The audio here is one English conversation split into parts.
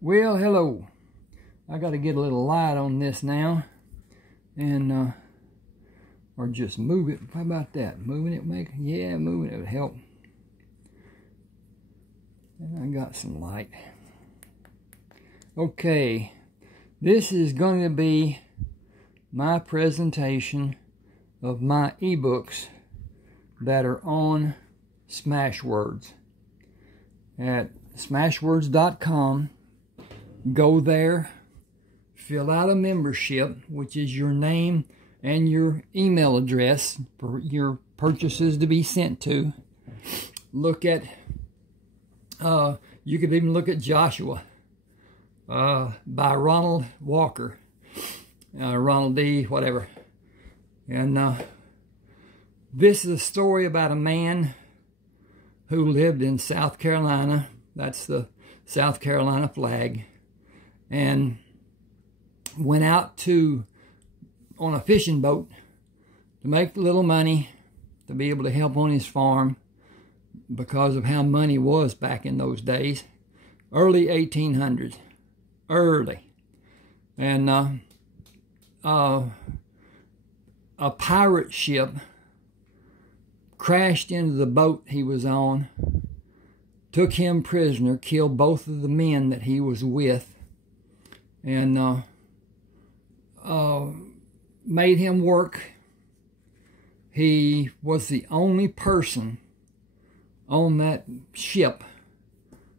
Well, hello. I got to get a little light on this now, and or just move it. How about that? Moving it, moving it would help. And I got some light. Okay, this is going to be my presentation of my ebooks that are on Smashwords at smashwords.com. Go there, fill out a membership, which is your name and your email address for your purchases to be sent to. Look at, you could even look at Joshua by Ronald Walker, Ronald D, whatever. And this is a story about a man who lived in South Carolina. That's the South Carolina flag. And went out on a fishing boat to make a little money to be able to help on his farm because of how money was back in those days. Early 1800s. Early. And a pirate ship crashed into the boat he was on, took him prisoner, killed both of the men that he was with, and made him work. He was the only person on that ship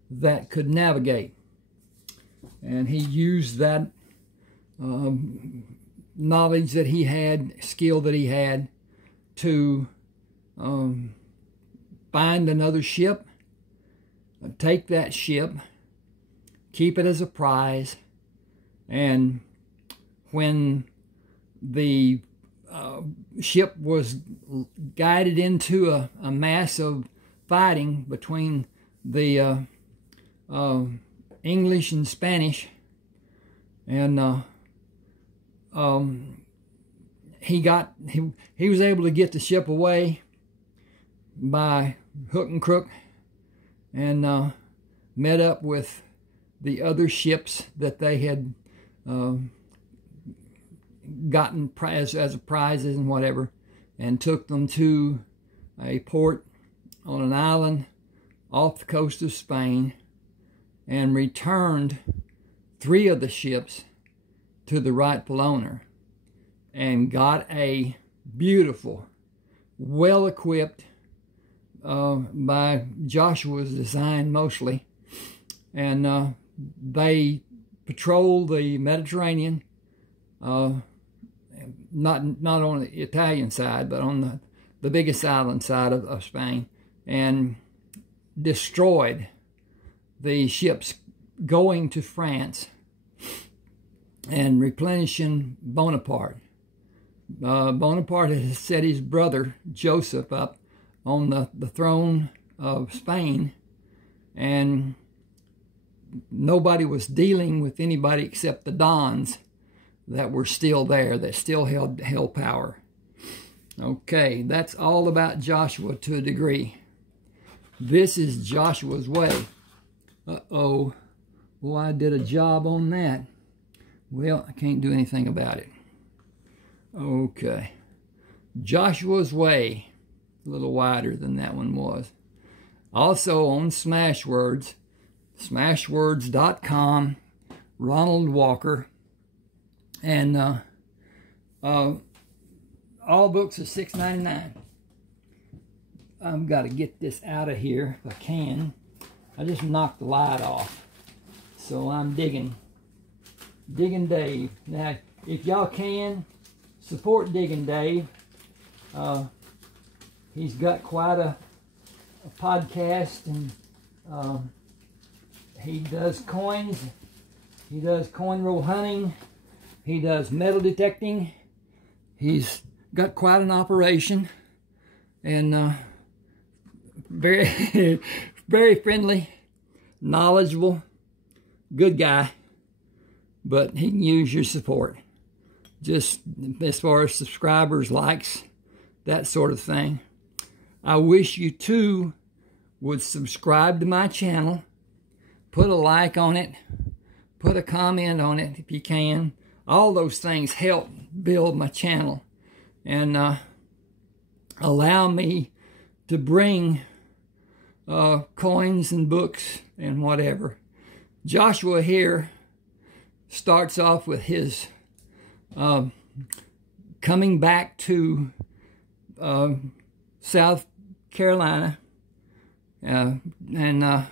that could navigate. And he used that knowledge that he had, skill that he had, to find another ship, take that ship, keep it as a prize, and when the ship was guided into a mass of fighting between the English and Spanish, and he was able to get the ship away by hook and crook, and met up with the other ships that they had gotten as prizes and whatever, and took them to a port on an island off the coast of Spain, and returned 3 of the ships to the rightful owner, and got a beautiful, well-equipped, by Joshua's design mostly, and they patrolled the Mediterranean, not on the Italian side, but on the biggest island side of Spain, and destroyed the ships going to France and replenishing Bonaparte. Bonaparte had set his brother Joseph up on the throne of Spain, and nobody was dealing with anybody except the Dons that were still there, that still held power. Okay, that's all about Joshua to a degree. This is Joshua's way. Uh-oh. Well, I did a job on that. Well, I can't do anything about it. Okay. Joshua's way. A little wider than that one was. Also on Smashwords, smashwords.com, Ronald Walker, and all books are $6.99. I've got to get this out of here if I can. I just knocked the light off, so I'm digging Dave. Now, if y'all can, support Digging Dave. He's got quite a podcast, and he does coins, he does coin roll hunting, he does metal detecting. He's got quite an operation, and very, very friendly, knowledgeable, good guy, but he can use your support. Just as far as subscribers, likes, that sort of thing. I wish you too would subscribe to my channel, put a like on it, put a comment on it if you can. All those things help build my channel and allow me to bring coins and books and whatever. Joshua here starts off with his coming back to South Carolina and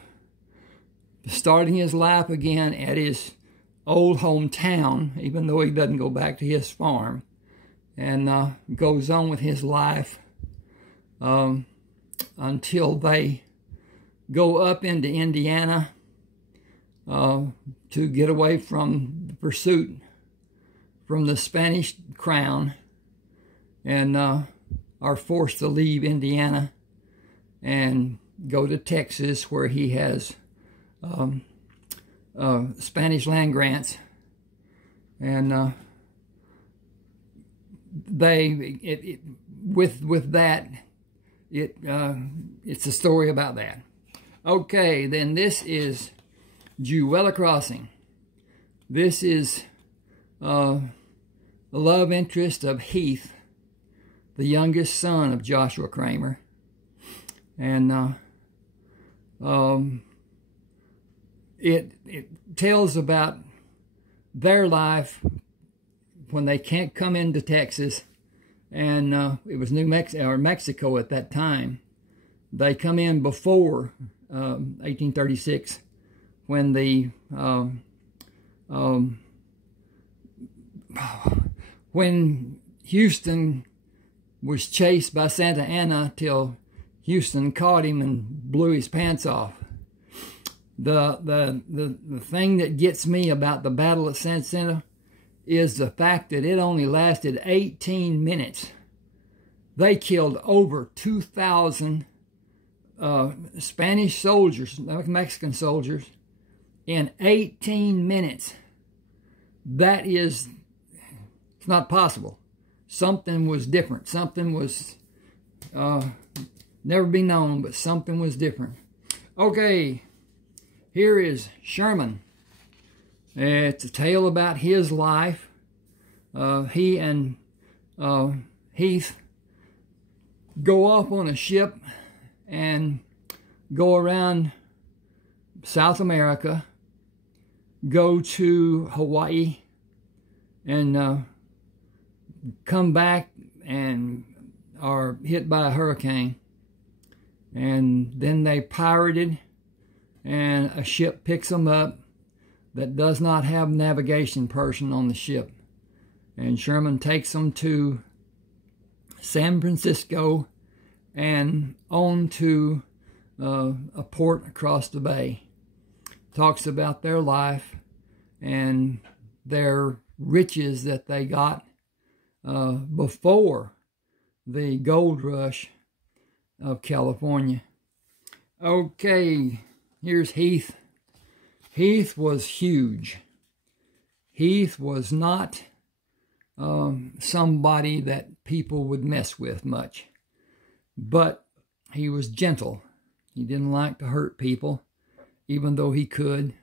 starting his life again at his old hometown, even though he doesn't go back to his farm, and goes on with his life until they go up into Indiana to get away from the pursuit from the Spanish crown, and are forced to leave Indiana and go to Texas, where he has Spanish land grants, and it's a story about that. Okay, then this is Jewella Crossing. This is the love interest of Heath, the youngest son of Joshua Kramer, and it tells about their life when they can't come into Texas, and it was Mexico at that time. They come in before 1836, when when Houston was chased by Santa Anna till Houston caught him and blew his pants off. The thing that gets me about the Battle of Santa Anna is the fact that it only lasted 18 minutes. They killed over 2,000 Spanish soldiers, Mexican soldiers, in 18 minutes. That is, it's not possible. Something was different. Something was never be known, but something was different. Okay, here is Sherman. It's a tale about his life. He and Heath go off on a ship and go around South America, go to Hawaii, and come back and are hit by a hurricane. And then they pirated, and a ship picks them up that does not have a navigation person on the ship. And Sherman takes them to San Francisco and on to a port across the bay. Talks about their life and their riches that they got before the gold rush of California. Okay, here's Heath. Heath was huge. Heath was not somebody that people would mess with much, but he was gentle. He didn't like to hurt people, even though he could.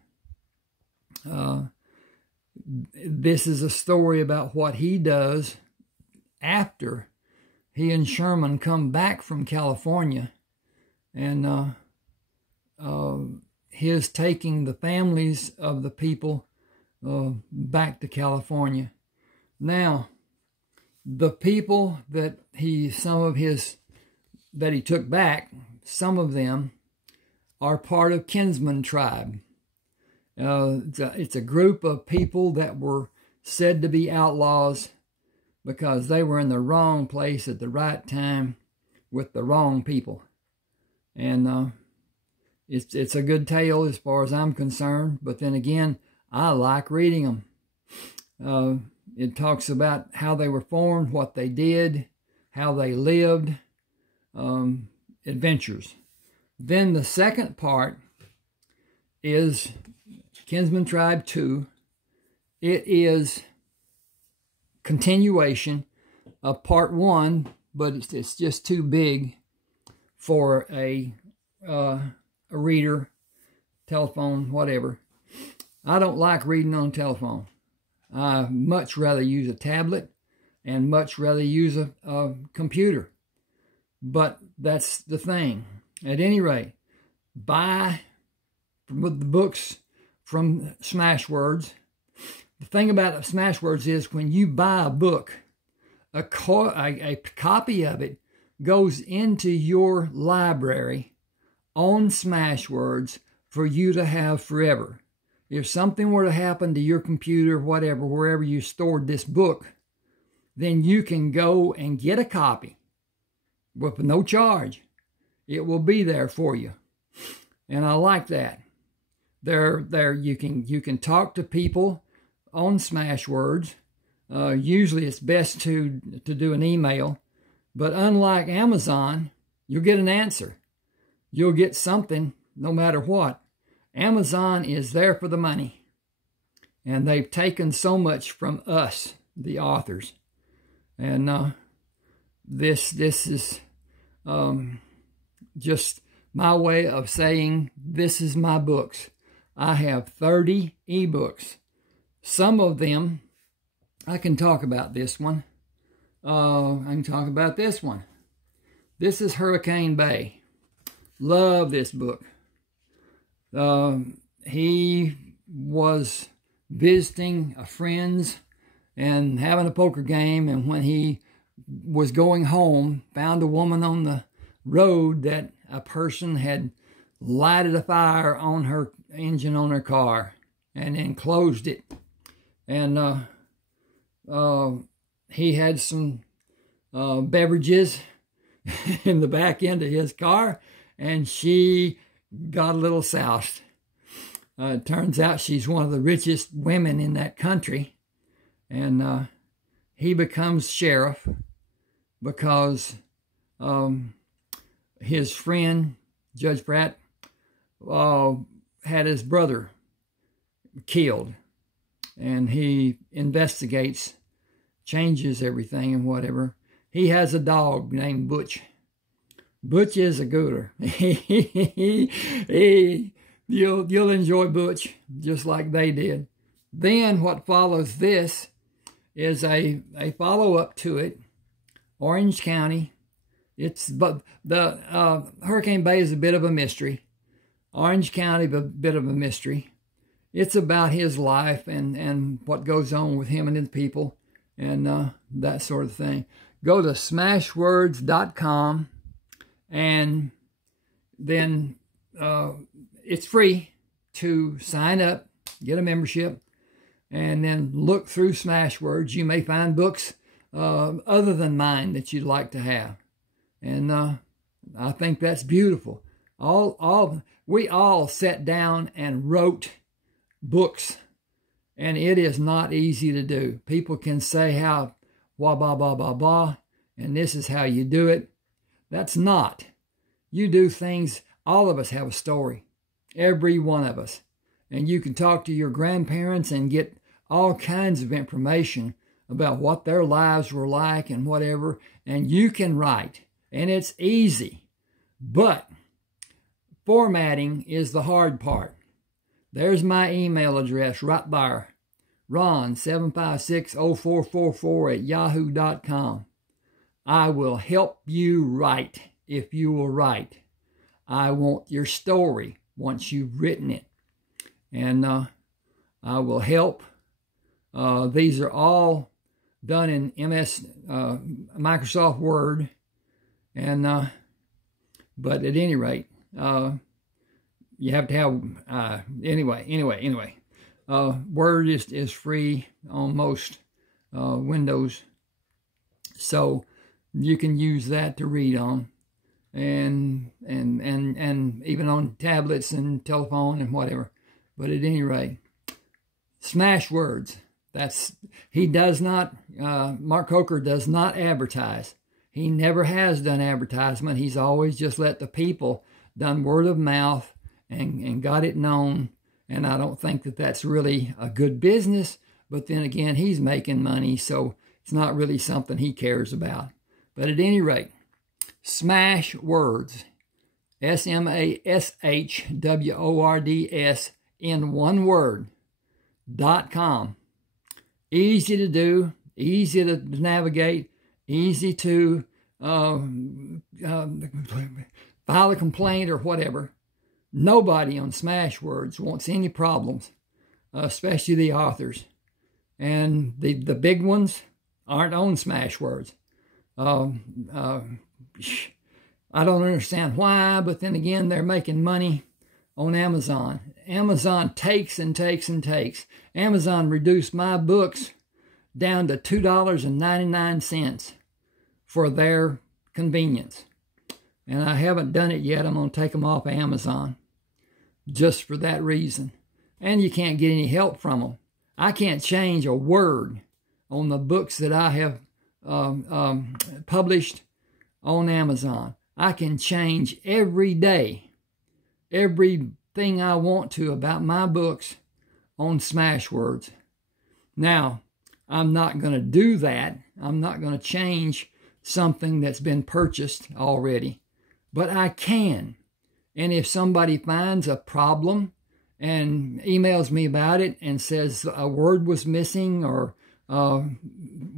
This is a story about what he does after he and Sherman come back from California, and his taking the families of the people back to California. Now, the people that he took back, some of them are part of Kinsman tribe. It's a group of people that were said to be outlaws because they were in the wrong place at the right time with the wrong people. And it's a good tale as far as I'm concerned, but then again, I like reading them. It talks about how they were formed, what they did, how they lived, adventures. Then the second part is Kinsman Tribe 2. It is continuation of part 1, but it's just too big for a reader, telephone, whatever. I don't like reading on telephone. I much rather use a tablet and much rather use a computer. But that's the thing. At any rate, buy the books from Smashwords. The thing about Smashwords is when you buy a book, a copy of it goes into your library on Smashwords for you to have forever. If something were to happen to your computer, whatever, wherever you stored this book, then you can go and get a copy with no charge. It will be there for you. And I like that. You can talk to people on Smashwords. Usually it's best to do an email. But unlike Amazon, you'll get an answer. You'll get something no matter what. Amazon is there for the money. And they've taken so much from us, the authors. And this is just my way of saying this is my books. I have 30 ebooks. Some of them, I can talk about this one. I can talk about this one. This is Hurricane Bay. Love this book. He was visiting a friend's and having a poker game, and when he was going home, found a woman on the road that a person had lighted a fire on her engine on her car and then closed it. And he had some beverages in the back end of his car, and she got a little soused. It turns out she's one of the richest women in that country. And he becomes sheriff because his friend, Judge Pratt, had his brother killed. And he investigates, changes everything and whatever. He has a dog named Butch. Butch is a gooder. You'll enjoy Butch just like they did. Then what follows this is a follow-up to it, Orange County. But the Hurricane Bay is a bit of a mystery. Orange County, a bit of a mystery. It's about his life and what goes on with him and his people and that sort of thing. Go to smashwords.com, and then it's free to sign up, get a membership, and then look through Smashwords. You may find books other than mine that you'd like to have. And I think that's beautiful. We all sat down and wrote books, and it is not easy to do. People can say how blah, blah, blah, blah, blah, and this is how you do it. That's not. You do things, all of us have a story, every one of us. And you can talk to your grandparents and get all kinds of information about what their lives were like and whatever, and you can write, and it's easy. But formatting is the hard part. There's my email address right there, ron7560444@yahoo.com. I will help you write if you will write. I want your story once you've written it. And I will help. These are all done in Microsoft Word. And but at any rate, you have to have anyway. Word is free on most Windows, so you can use that to read on, and even on tablets and telephone and whatever. But at any rate, Smashwords. He does not. Mark Coker does not advertise. He never has done advertisement. He's always just let the people done word of mouth and got it known. And I don't think that that's really a good business. But then again, he's making money, so it's not really something he cares about. But at any rate, Smashwords, SMASHWORDS, in one word, smashwords.com. Easy to do, easy to navigate, easy to file a complaint or whatever. Nobody on Smashwords wants any problems, especially the authors. And the big ones aren't on Smashwords. I don't understand why, but then again, they're making money on Amazon. Amazon takes and takes and takes. Amazon reduced my books down to $2.99 for their convenience. And I haven't done it yet. I'm going to take them off Amazon just for that reason. And you can't get any help from them. I can't change a word on the books that I have published on Amazon. I can change every day everything I want to about my books on Smashwords. Now, I'm not going to do that. I'm not going to change something that's been purchased already. But I can. And if somebody finds a problem and emails me about it and says a word was missing or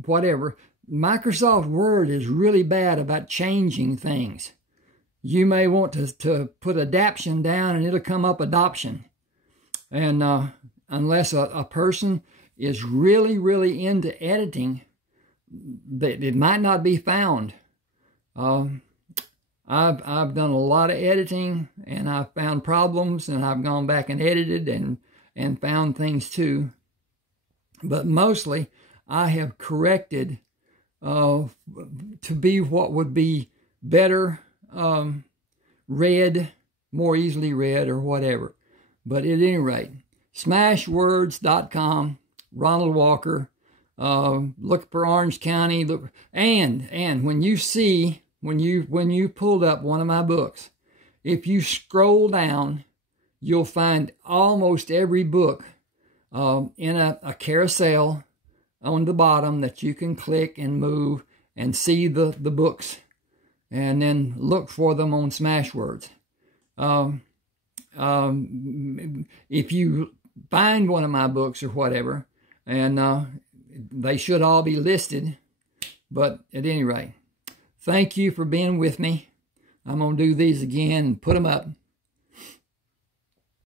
whatever, Microsoft Word is really bad about changing things. You may want to put adaption down and it'll come up adoption. And unless a person is really, really into editing, it might not be found. I've done a lot of editing and I've found problems and I've gone back and edited and found things too. But mostly I have corrected to be what would be better read, more easily read or whatever. But at any rate, smashwords.com, Ronald Walker, look for Orange County, look, and when you see, when you pulled up one of my books, if you scroll down, you'll find almost every book in a carousel on the bottom that you can click and move and see the books, and then look for them on Smashwords. If you find one of my books or whatever, and they should all be listed, but at any rate, thank you for being with me. I'm going to do these again and put them up.